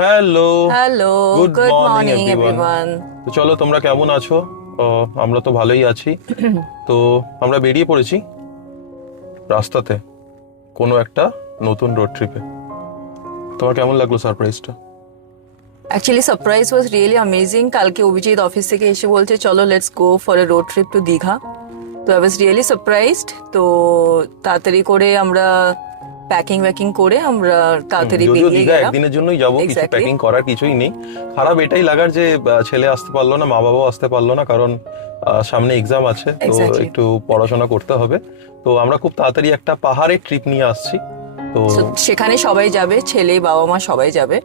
Hello, hello, good good morning morning everyone. Everyone. তো চলো, তোমরা কেমন আছো? আমরা তো ভালোই আছি। তো আমরা বেরিয়ে পড়েছি রাস্তাতে কোনো একটা নতুন রোড ট্রিপে। তোমার কেমন লাগলো সারপ্রাইজটা? Actually surprise was really amazing. কালকে অভিজিৎ অফিস থেকে এসে বলছে চলো let's go for a road trip to Digha. তো আই ওয়াজ রিয়েলি সারপ্রাইজড। তো তাড়াতাড়ি করে আমরা প্যাকিং করে আমরা তাড়াতাড়ি যদিও বেরিয়ে দীঘা গেলাম। একদিনের জন্যই যাবো, কিছু Exactly. প্যাকিং করার কিছুই নেই। খারাপ এটাই লাগার যে ছেলে আসতে পারলো না, মা বাবাও আসতে পারলো না, কারণ সামনে এক্সাম আছে, তো Exactly. একটু পড়াশোনা করতে হবে। তো আমরা খুব তাড়াতাড়ি একটা পাহাড়ের ট্রিপ নিয়ে আসছি। তো So, সেখানে সবাই যাবে, ছেলে বাবা মা সবাই যাবে।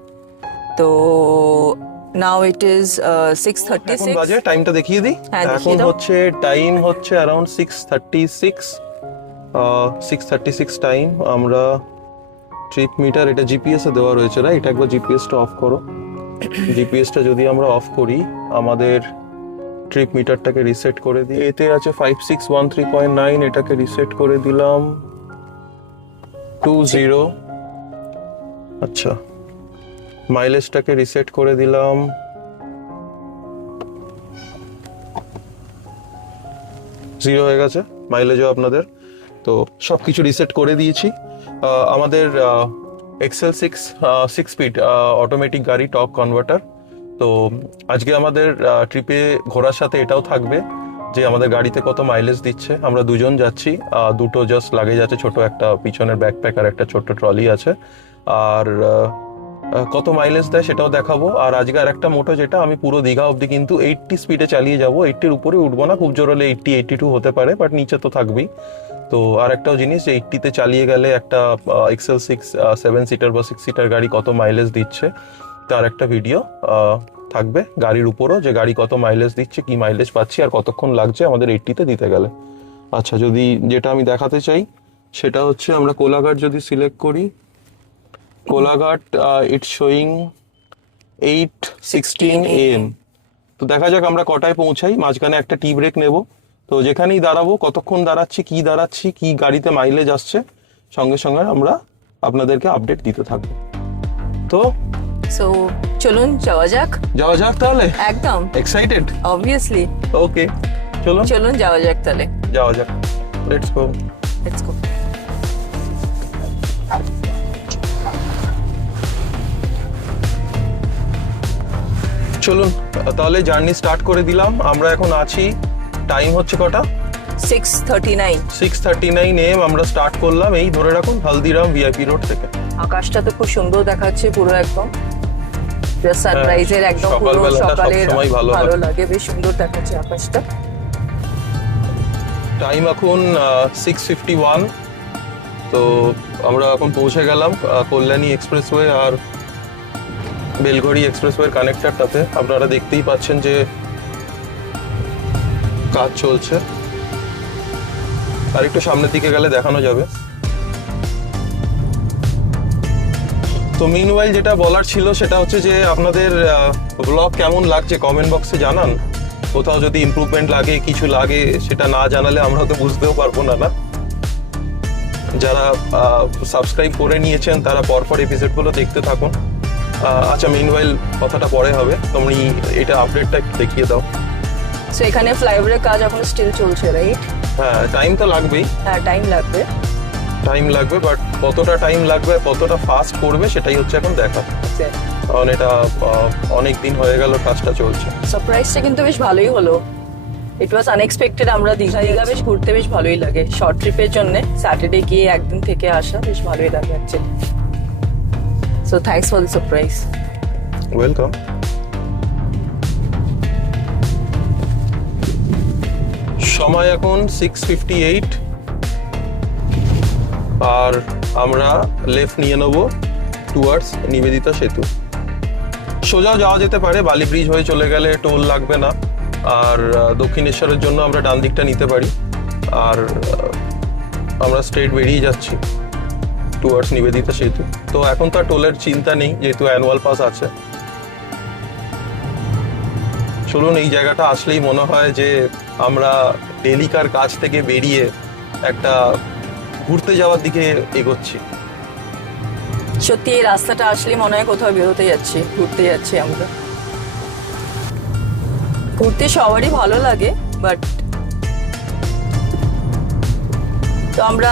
তো নাও ইট ইজ এখন 6:36। বাজে, টাইমটা দেখিয়ে দিই। হ্যাঁ, দেখিয়ে এখন দাও। হচ্ছে টাইম হচ্ছে অ্যারাউন্ড 6:36 টাইম। আমরা ট্রিপ মিটার, এটা জিপিএস এ দেওয়া রয়েছে, রাইট? একবার জিপিএসটা অফ করো। জিপিএসটা যদি আমরা অফ করি, আমাদের ট্রিপ মিটারটাকে রিসেট করে দিই। এতে আছে 5613.9, এটাকে রিসেট করে দিলাম 20। আচ্ছা, মাইলেজটাকে রিসেট করে দিলাম 0 হয়ে গেছে মাইলেজও আপনাদের। তো সব কিছু রিসেট করে দিয়েছি। আমাদের এক্সেল 6 স্পিড অটোমেটিক গাড়ি, টপ কনভার্টার। তো আজকে আমাদের ট্রিপে ঘোরার সাথে এটাও থাকবে যে আমাদের গাড়িতে কত মাইলেজ দিচ্ছে। আমরা দুজন যাচ্ছি, দুটো জাস্ট লাগেজ আছে, ছোট একটা পিছনের ব্যাকপ্যাক আর একটা ছোট্ট ট্রলি আছে। আর কত মাইলেজ দেয় সেটাও দেখাবো। আর আজকে আর একটা মোটো, যেটা আমি পুরো দীঘা অবধি কিন্তু 80 স্পিডে চালিয়ে যাবো, 80-র উপরে উঠবো না, খুব জোর হলে 80-82 হতে পারে, বাট নিচে তো থাকবেই। তো আর একটাও জিনিস যে 80-তে চালিয়ে গেলে একটা এক্সেল 7 সিটার বা 6 সিটার গাড়ি কত মাইলেজ দিচ্ছে তার একটা ভিডিও থাকবে গাড়ির উপরও, যে গাড়ি কত মাইলেজ দিচ্ছে, কি মাইলেজ পাচ্ছি আর কতক্ষণ লাগছে আমাদের 80-তে দিতে গেলে। আচ্ছা, যদি যেটা আমি দেখাতে চাই সেটা হচ্ছে, আমরা কোলাঘাট যদি সিলেক্ট করি, কোলাঘাট ইটস শোয়িং 8:16 AM। তো দেখা যাক আমরা কটায় পৌঁছাই। মাঝখানে একটা টি ব্রেক নেব। তো যেখানেই দাঁড়াবো, কতক্ষণ দাঁড়াচ্ছি, কি গাড়িতে মাইলেজ আসছে, সঙ্গে সঙ্গে আমরা আপনাদেরকে আপডেট দিতে থাকবো। তো সো চলুন যাওয়া যাক। যাওয়া যাক তাহলে। একদম এক্সাইটেড? অবভিয়াসলি। ওকে, চলুন চলুন যাওয়া যাক তাহলে। যাওয়া যাক, লেটস গো। Let's go. চলুন তাহলে জার্নি স্টার্ট করে দিলাম। আমরা এখন আছি, টাইম হচ্ছে কটা? 6:39। 6:39 AM আমরা স্টার্ট করলাম, এই ধরে রাখুন হালদিরাম ভিআইপি রোড থেকে। আকাশটা তো খুব সুন্দর দেখাচ্ছে, পুরো একদম সারপ্রাইজের একদম পুরো সকালবেলাটা সকালের সবসময় ভালো ভালো হয়। লাগে, বেশ সুন্দর দেখাচ্ছে আকাশটা। টাইম এখন 6:51। তো আমরা এখন পৌঁছে গেলাম কল্যাণী এক্সপ্রেসওয়ে আর বেলঘড়ি এক্সপ্রেসওয়ের কানেক্টরটাতে। আপনারা দেখতেই পাচ্ছেন যে কাজ চলছে, আর একটু সামনের দিকে গেলে দেখানো যাবে। তো মিনওয়াইল যেটা বলার ছিল সেটা হচ্ছে যে আপনাদের ব্লগ কেমন লাগছে কমেন্ট বক্সে জানান। কোথাও যদি ইমপ্রুভমেন্ট লাগে, কিছু লাগে, সেটা না জানালে আমরা তো বুঝতেও পারবো না। যারা সাবস্ক্রাইব করে নিয়েছেন তারা পরপর এপিসোডগুলো দেখতে থাকুন। আচ্ছা, মিনওয়াইল কথাটা পরে হবে, তুমি এটা আপডেটটা একটু দেখিয়ে দাও। সো এখানে ফ্লাইওভারের কাজ এখন স্টিল চলছে, রাইট? হ্যাঁ, টাইম তো লাগবেই, হ্যাঁ, টাইম লাগবে। বাট কতটা টাইম লাগবে, কতটা ফাস্ট করবে সেটাই হচ্ছে এখন দেখা, কারণ এটা অনেক দিন হয়ে গেল কাজটা চলছে। সারপ্রাইজটা কিন্তু বেশ ভালোই হলো। ইট ওয়াজ আনএক্সপেক্টেড। আমরা দীঘা বেশ ঘুরতে বেশ ভালোই লাগে, শর্ট ট্রিপের জন্য স্যাটারডে গিয়ে একদিন থেকে আসা বেশ ভালোই লাগে actually. So thanks for the surprise. Welcome. সময় এখন 6:58, আর আমরা লেফট নিয়ে নেব টুয়ার্ডস নিবেদিতা সেতু। সোজাও যাওয়া যেতে পারে, বালি ব্রিজ হয়ে চলে গেলে টোল লাগবে না। আর দক্ষিণেশ্বরের জন্য আমরা ডান দিকটা নিতে পারি। আর আমরা স্ট্রেট বেরিয়ে যাচ্ছি টুয়ার্ডস নিবেদিতা সেতু। তো এখন তো আর টোলের চিন্তা নেই, যেহেতু অ্যানুয়াল পাস আছে। চলুন, এই জায়গাটা আসলেই মনে হয় যে আমরা ডেলিকার কাজ থেকে বেরিয়ে একটা ঘুরতে যাওয়ার দিকে এগোচ্ছি। সত্যি এই রাস্তাটা আসলে মনে হয় কোথাও বেরোতে যাচ্ছি, ঘুরতে যাচ্ছি আমরা। ঘুরতে সবারই ভালো লাগে, বাট তো আমরা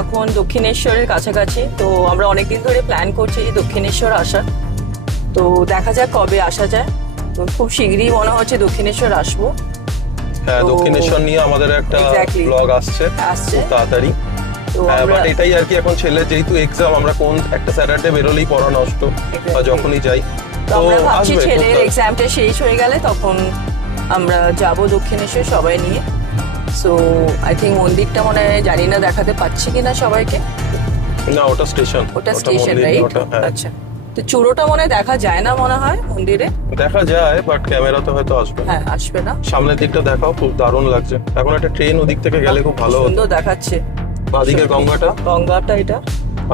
এখন দক্ষিণেশ্বরের কাছাকাছি। তো আমরা অনেকদিন ধরে প্ল্যান করছি যে দক্ষিণেশ্বর আসার। তো দেখা যাক কবে আসা যায়। তো খুব শীঘ্রই মনে হচ্ছে দক্ষিণেশ্বর আসবো। হ্যাঁ, তো- দক্ষিণেশ্বর নিয়ে আমাদের একটা Exactly. ব্লগ আসছে আসছে। খুব তাড়াতাড়ি। তো হ্যাঁ, আমরা বাট এটাই আর কি, এখন ছেলে যেহেতু এক্সাম, আমরা কোন একটা স্যাটারডে বেরোলেই পড়া নষ্ট, বা Exactly. যখনই যাই তো আমরা ভাবছি আসবে, ছেলের খুব এক্সামটা শেষ হয়ে গেলে তখন আমরা যাব দক্ষিণেশ্বর সবাই নিয়ে। সো আই থিঙ্ক মন্দিরটা মনে হয় জানি না দেখাতে পাচ্ছি কিনা সবাইকে। না, ওটা স্টেশন, ওটা স্টেশন, রাইট? হ্যাঁ আচ্ছা, তো চূড়োটা মনে হয় দেখা যায় না মনে হয় মন্দিরে। দেখা যায়, বাট ক্যামেরাতে হয়তো আসবে না। হ্যাঁ, আসবে না। সামনের দিকটা দেখাও, খুব দারুণ লাগছে। এখন একটা ট্রেন ওদিক থেকে গেলে খুব ভালো হতো। সুন্দর দেখাচ্ছে বাদিকের গঙ্গাটা গঙ্গাটা এটা।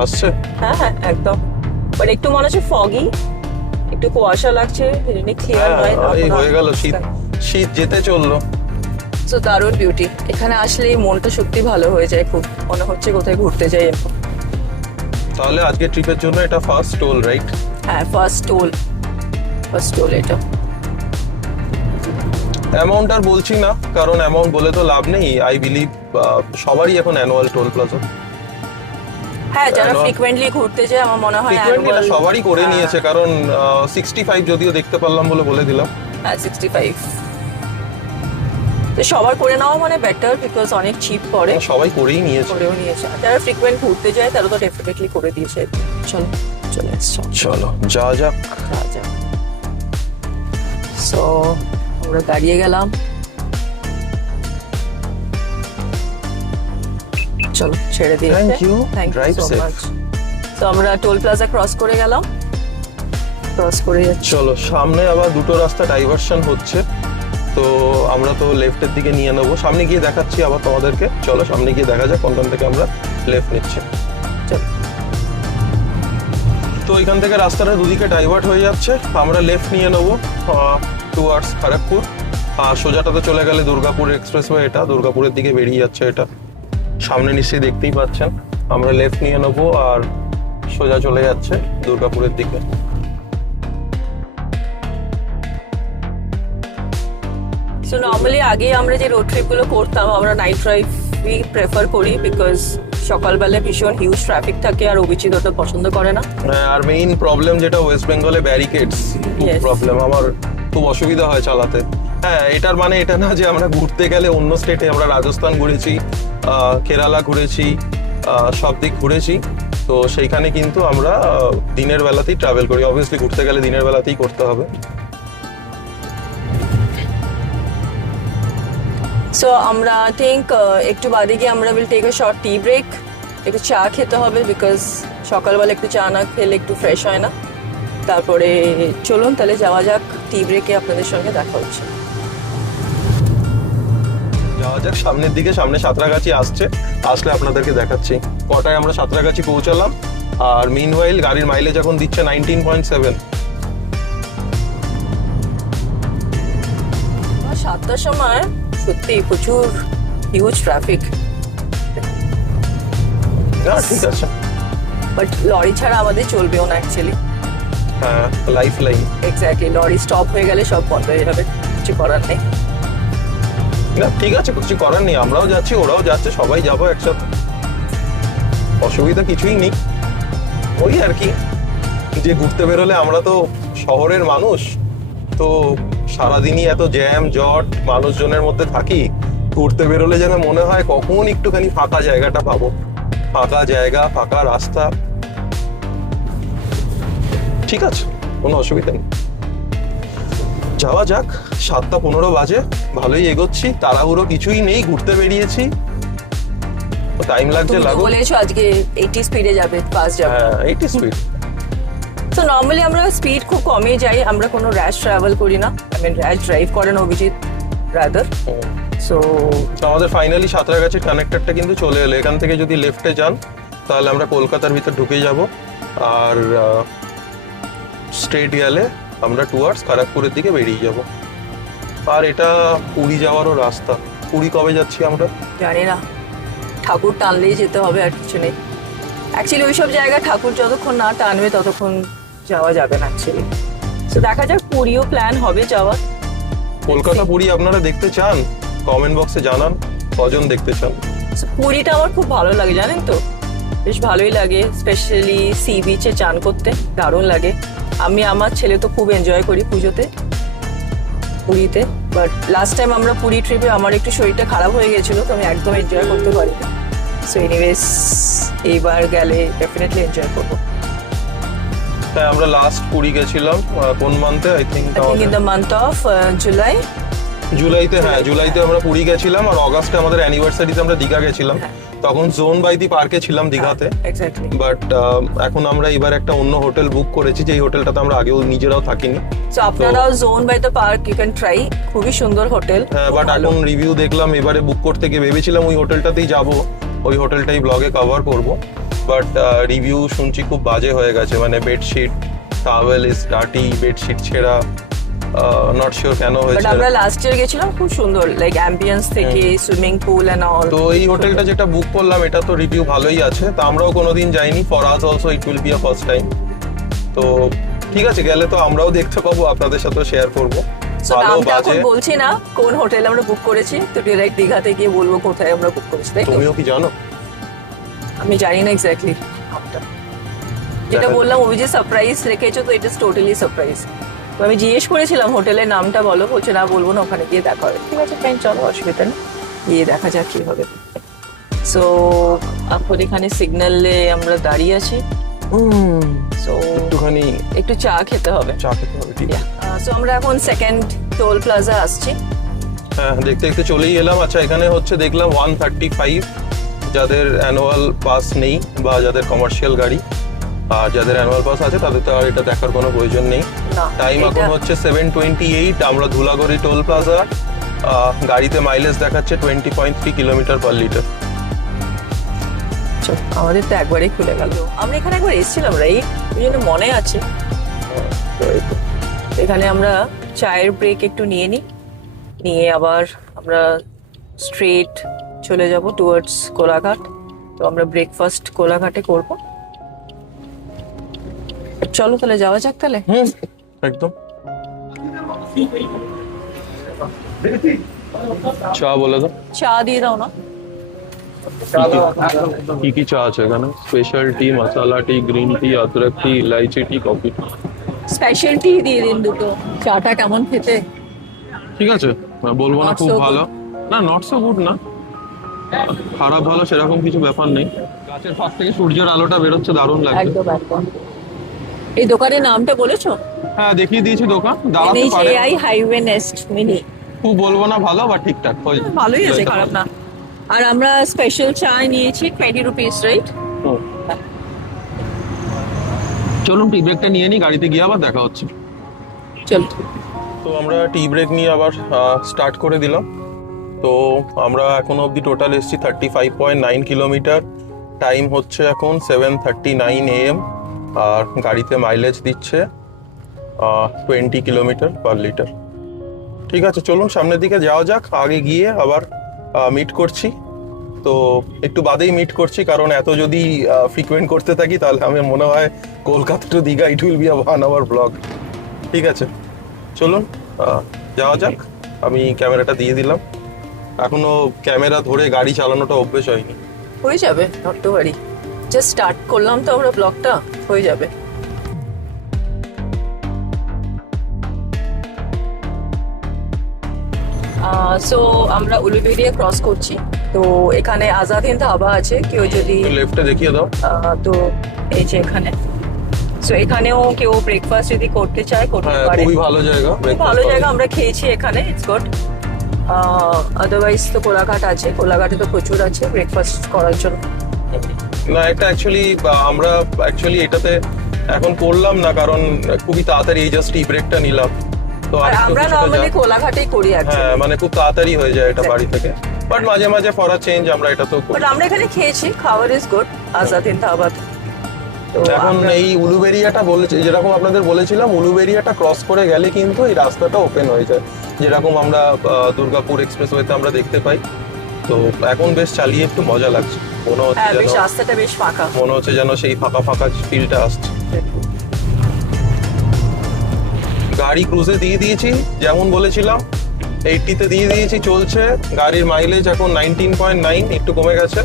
আসছে। হ্যাঁ হ্যাঁ, একদম। বাট একটু মনে হচ্ছে ফগি, একটু কুয়াশা লাগছে, ক্লিয়ার হ্যাঁ, নয়। এই হয়ে গেল শীত, শীত যেতে চললো। সো দারুণ বিউটি। এখানে আসলেই মনটা সত্যি ভালো হয়ে যায়, খুব মনে হচ্ছে কোথায় ঘুরতে যাই এখন। তাহলে আজকে ট্রিপের জন্য এটা ফার্স্ট টোল, রাইট? হ্যাঁ, ফার্স্ট টোল এটা। অ্যামাউন্ট আর বলছি না, কারণ অ্যামাউন্ট বলে তো লাভ নেই। আই বিলিভ সবারই এখন অ্যানুয়াল টোল প্লাজা। হ্যাঁ, যারা Annual- ফ্রিকোয়েন্টলি ঘুরতে যায় আমার মনে হয় ফ্রিকোয়েন্টলি না, annual- সবারই করে হ্যাঁ, নিয়েছে, কারণ 65 যদিও দেখতে পারলাম বলে দিলাম। হ্যাঁ 65। তো সবার করে নেওয়া মানে বেটার, বিকজ অনেক চিপ পড়ে। সবাই করেই নিয়েছে। করেও নিয়েছে। আর যারা ফ্রিকোয়েন্ট ঘুরতে যায় তারা তো ডেফিনেটলি করে দিয়েছে। চলো চলে এসছো। চলো যা যাক। সো আমরা দাঁড়িয়ে গেলাম। চলো ছেড়ে দিয়েছে। Thank you. Thank you Drive so safe. Much. তো আমরা টোল প্লাজা ক্রস করে গেলাম, ক্রস করে যাচ্ছি। চলো, সামনে আবার দুটো রাস্তা ডাইভারশন হচ্ছে, তো আমরা তো লেফটের দিকে নিয়ে নেবো। সামনে গিয়ে দেখাচ্ছি আবার তোমাদেরকে। চলো সামনে গিয়ে দেখা যাক কোনখান থেকে আমরা লেফট নিচ্ছি। চলো। তো এখান থেকে রাস্তাটা দুদিকে ডাইভার্ট হয়ে যাচ্ছে, আমরা লেফট নিয়ে নেবো টুয়ার্ডস খড়গপুর। আর সোজাটাতে চলে গেলে দুর্গাপুর এক্সপ্রেসওয়ে, এটা দুর্গাপুরের দিকে বেরিয়ে যাচ্ছে। এটা সামনে নিশ্চয়ই দেখতেই পাচ্ছেন। আমরা লেফট নিয়ে নেবো আর সোজা চলে যাচ্ছে দুর্গাপুরের দিকে। সো নর্মালি আগে আমরা যে রোড ট্রিপ গুলো করতাম, আমরা নাইট ড্রাইভই প্রেফার করি, বিকজ সকালবেলা ভীষণ হিউজ ট্রাফিক থাকে আর অভিজিৎ ওটা পছন্দ করে না। আর মেইন প্রবলেম যেটা ওয়েস্ট বেঙ্গলে ব্যারিকেডস Yes. প্রবলেম, আমার খুব অসুবিধা হয় চালাতে। হ্যাঁ, এটার মানে এটা না যে আমরা ঘুরতে গেলে অন্য স্টেটে, আমরা রাজস্থান ঘুরেছি, কেরালা ঘুরেছি, সব দিক ঘুরেছি। তো সেইখানে কিন্তু আমরা দিনের বেলাতেই ট্রাভেল করি। অবভিয়াসলি ঘুরতে গেলে দিনের বেলাতেই করতে হবে। সো আমরা থিঙ্ক একটু বাদে গিয়ে আমরা will take a short tea break. একটু চা খেতে হবে, বিকজ সকালবেলা একটু চা না খেলে একটু ফ্রেশ হয় না। তারপরে চলুন তাহলে যাওয়া যাক, টি ব্রেকে আপনাদের সঙ্গে দেখা হচ্ছে। যাওয়া যাক সামনের দিকে। সামনে সাঁতরাগাছি আসলে আপনাদেরকে দেখাচ্ছি। কটায় আমরা সাঁতরাগাছি পৌঁছালাম, আর মিনওয়াইল গাড়ির মাইলেজ এখন দিচ্ছে 19.7। 7টার সময় সত্যি প্রচুর হিউজ ট্রাফিক, না ঠিক আছে, বাট লরি ছাড়া আমাদের চলবেও না অ্যাকচুয়ালি। হ্যাঁ life line. Exactly, lorry stop হয়ে গেলে সব বন্ধ হয়ে যাবে, কিছু করার নেই। না ঠিক আছে, কিছু করার নেই। আমরাও যাচ্ছি, ওরাও যাচ্ছে, সবাই যাবো একসাথে, অসুবিধা কিছুই নেই। ওই আর কি, যে ঘুরতে বেরোলে, আমরা তো শহরের মানুষ, তো সারাদিনই এত জ্যাম জট মানুষজনের মধ্যে থাকি। ঘুরতে বেরোলে যেন মনে হয় কখন একটুখানি ফাঁকা জায়গাটা পাবো, ফাঁকা জায়গা, ফাঁকা রাস্তা। ঠিক আছে, কোনো অসুবিধা নেই, যাওয়া যাক। 7:15 বাজে, ভালোই এগোচ্ছি, তাড়াহুড়ো কিছুই নেই। ঘুরতে বেরিয়েছি, টাইম লাগছে তুমি তো লাগুক। বলেছো আজকে 80 স্পিডে যাবে, ফাস্ট যাবে। হ্যাঁ 80 স্পিড। তো নর্মালি আমরা স্পিড খুব কমই যাই, আমরা কোনো র্যাশ ট্রাভেল করি না। আই মিন র্যাশ ড্রাইভ করেন অভিজিৎ রাদার। সো আমাদের ফাইনালি সাঁতরাগাছির কানেক্টরটা কিন্তু চলে এলো। এখান থেকে যদি লেফটে যান তাহলে আমরা কলকাতার ভিতর ঢুকে যাব, আর স্ট্রেট গেলে আমরা টুয়ার্ডস খড়গপুরের দিকে বেরিয়ে যাব। আর এটা পুরী যাওয়ারও রাস্তা। পুরী কবে যাচ্ছি আমরা? জানি না, ঠাকুর টানলেই যেতে হবে, আর কিছু নেই। অ্যাকচুয়ালি ওইসব জায়গায় ঠাকুর যতক্ষণ না টানবে ততক্ষণ যাওয়া যাবে না অ্যাকচুয়ালি। তো দেখা যাক, পুরীও প্ল্যান হবে যাওয়ার। কলকাতা পুরী আপনারা দেখতে চান? কমেন্ট বক্সে জানান কজন দেখতে চান। So, পুরীটা আমার খুব ভালো লাগে জানেন তো, বেশ ভালোই লাগে, স্পেশালি সি বিচে চান করতে দারুণ লাগে। আমি আমার ছেলে তো খুব এনজয় করি পুজোতে পুরীতে, বাট লাস্ট টাইম আমরা পুরী ট্রিপে আমার একটু শরীরটা খারাপ হয়ে গেছিল, তো আমি একদম এনজয় করতে পারি। সো এনিওয়েজ এইবার গেলে ডেফিনেটলি এনজয় করবো। হ্যাঁ, আমরা লাস্ট পুরী গেছিলাম কোন মান্থে? I think in the month of July. জুলাইতে, হ্যাঁ জুলাইতে আমরা পুরী গেছিলাম, আর অগাস্টে আমাদের অ্যানিভার্সারিতে আমরা দীঘা গেছিলাম। তখন জোন বাই দি পার্কে ছিলাম দীঘাতে। এক্স্যাক্টলি। বাট এখন আমরা এবার একটা অন্য হোটেল বুক করেছি, যেই হোটেলটাতে আমরা আগেও নিজেরাও থাকিনি। সো আপনারাও zone by the park you can try, খুবই সুন্দর হোটেল। হ্যাঁ, বাট এখন রিভিউ দেখলাম, এবারে বুক করতে গিয়ে ভেবেছিলাম ওই হোটেলটাতেই যাব, ওই হোটেলটাই ব্লগে কভার করব, বাট রিভিউ শুনছি খুব বাজে হয়ে গেছে, মানে bedsheet, towel is dirty, bedsheet ছেঁড়া, নট শিওর কেন বাট হয়েছে। আমরা লাস্ট ইয়ার গেছিলাম, খুব সুন্দর, লাইক অ্যাম্বিয়েন্স থেকে সুইমিং পুল এন্ড অল। তো এই হোটেলটা যেটা বুক করলাম এটা তো রিভিউ ভালোই আছে, তা আমরাও কোনোদিন যাইনি, for us also it will be a first time. তো ঠিক আছে, গেলে তো আমরাও দেখতে পাবো, আপনাদের সাথেও শেয়ার করবো। সো ভালো নামটা এখন বাজে। বলছি না কোন হোটেল আমরা বুক করেছি, তো ডিরেক্ট দীঘাতে গিয়ে বলবো কোথায় আমরা বুক করেছি, তাই তো? তুমিও কি জানো? আমি জানি না এক্স্যাক্টলি নামটা, যেটা দেখা- বললাম ওই যে সারপ্রাইজ রেখেছো, তো এটা টোটালি সারপ্রাইজ। তো আমি জিজ্ঞেস করেছিলাম হোটেলের নামটা বলো, বলছে না বলবো না, ওখানে গিয়ে দেখা হবে। ঠিক আছে ফ্রেন্ড, চলো অসুবিধা নেই, গিয়ে দেখা যাক কি হবে। সো এখন এখানে সিগন্যালে আমরা দাঁড়িয়ে আছি, সো একটুখানি একটু চা খেতে হবে। চা খেতে হবে, ঠিক আছে। সো আমরা এখন সেকেন্ড টোল প্লাজা আসছি। হ্যাঁ, দেখতে দেখতে চলেই এলাম। আচ্ছা, এখানে হচ্ছে দেখলাম 135 যাদের অ্যানুয়াল পাস নেই বা যাদের কমার্শিয়াল গাড়ি, আর যাদের অ্যানুয়াল পাস আছে তাদের তো আর এটা দেখার কোনো প্রয়োজন নেই। না, টাইম এখন এটা- হচ্ছে 7:28, আমরা ধুলাগড়ি টোল প্লাজা। গাড়িতে মাইলেজ দেখাচ্ছে 20.3 কিলোমিটার পার লিটার। চল, আমাদের তো একবারই খুলে গেল। আমরা এখানে একবার এসেছিলাম রাইট, ওই জন্য মনে আছে। তো এই তো। এখানে আমরা চায়ের ব্রেক একটু নিয়ে নিই, নিয়ে আবার আমরা স্ট্রেট চলে যাব টুয়ার্ডস কোলাঘাট। তো আমরা ব্রেকফাস্ট কোলাঘাটে করব। চলো তাহলে যাওয়া যাক তাহলে। একদম। চা বলে দাও, চা দিয়ে দাও না। কি কি চা আছে এখানে? স্পেশাল টি, মশালা টি, গ্রিন টি, অদরক টি, ইলাইচি টি, কফি টি। স্পেশাল টি দিয়ে দিন দুটো। চাটা কেমন খেতে? ঠিক আছে, বলবো না Not খুব so ভালো, না নট সো গুড না, খারাপ ভালো সেরকম কিছু ব্যাপার নেই। গাছের পাশ থেকে সূর্যের আলোটা বেরোচ্ছে, দারুণ লাগছে। একদম একদম। এই দোকানের নামটা বলেছো? হ্যাঁ, দেখিয়ে দিয়েছি দোকান, দাঁড়াতে পারে। NHAI highway nest mini. খুব বলবো না ভালো, বা ঠিকঠাক ভালোই আছে, খারাপ না। আর আমরা স্পেশাল চা নিয়েছি 20 রুপিস, রাইট? হুম। চলুন টি ব্রেকটা নিয়ে নিই, গাড়িতে গিয়ে আবার দেখা হচ্ছে। চল। তো আমরা টি ব্রেক নিয়ে আবার স্টার্ট করে দিলাম। তো আমরা এখনো অবধি টোটাল এসেছি 35.9 কিলোমিটার। টাইম হচ্ছে এখন 7:39 AM, আর গাড়িতে মাইলেজ দিচ্ছে 20 কিলোমিটার পার লিটার। ঠিক আছে, চলুন সামনের দিকে যাওয়া যাক। আগে গিয়ে আবার মিট করছি, তো একটু বাদেই মিট করছি, কারণ এত যদি ফ্রিকোয়েন্ট করতে থাকি তাহলে আমার মনে হয় Kolkata to Digha it will be a 1 hour blog. ঠিক আছে, চলুন যাওয়া যাক। আমি ক্যামেরাটা দিয়ে দিলাম, এখনো ক্যামেরা ধরে গাড়ি চালানোটা অভ্যেস হয়নি। হয়ে যাবে, নট ওয়ারি। জাস্ট স্টার্ট করলাম তো আমরা ব্লগটা, হয়ে যাবে। সো আমরা উলুবেড়িয়া ক্রস করছি। তো এখানে আজাদ হিন্দ ধাবা আছে, কেউ যদি লেফটে দেখিয়ে দাও। তো এই যে এখানে, সো এখানেও কেউ ব্রেকফাস্ট যদি করতে চায় করতে হ্যাঁ, পারে। খুবই ভালো জায়গা, খুব breakfast ভালো করার জায়গা, জন্য। আমরা খেয়েছি এখানে, ইটস গুড। আদারওয়াইজ তো কোলাঘাট আছে, কোলাঘাটে তো প্রচুর আছে ব্রেকফাস্ট করার জন্য। না, একটা অ্যাকচুয়ালি আমরা এটাতে এখন করলাম না, কারণ খুবই তাড়াতাড়ি এই জাস্ট টি ব্রেকটা নিলাম। তো আর আর তো আমরা কিছুটা নর্মালি যা- কোলাঘাটেই করি হ্যাঁ, অ্যাকচুয়ালি। মানে খুব তাড়াতাড়ি হয়ে যায় এটা বাড়ি থেকে, বাট মাঝে মাঝে ফর আ চেঞ্জ আমরা এটা তো করি। বাট আমরা এখানে খেয়েছি, খাবার ইজ গুড আজাদ হিন্দ ধাবাতে। তো এখন এই উলুবেরিয়াটা বলেছি, যেরকম আপনাদের বলেছিলাম, উলুবেরিয়াটা ক্রস করে গেলে কিন্তু এই রাস্তাটা ওপেন হয়ে যায়, যেরকম আমরা দুর্গাপুর এক্সপ্রেসওয়েতে আমরা দেখতে পাই। তো এখন বেশ চালিয়ে একটু মজা লাগছে, মনে হচ্ছে হ্যাঁ, বেশ যেন রাস্তাটা বেশ ফাঁকা। মনে হচ্ছে যেন সেই ফাঁকা ফাঁকা ফিলটা আসছে। গাড়ি ক্রুজে দিয়ে দিয়েছি, যেমন বলেছিলাম 80-তে দিয়ে দিয়েছি, চলছে। গাড়ির মাইলেজ এখন 19.9, একটু কমে গেছে।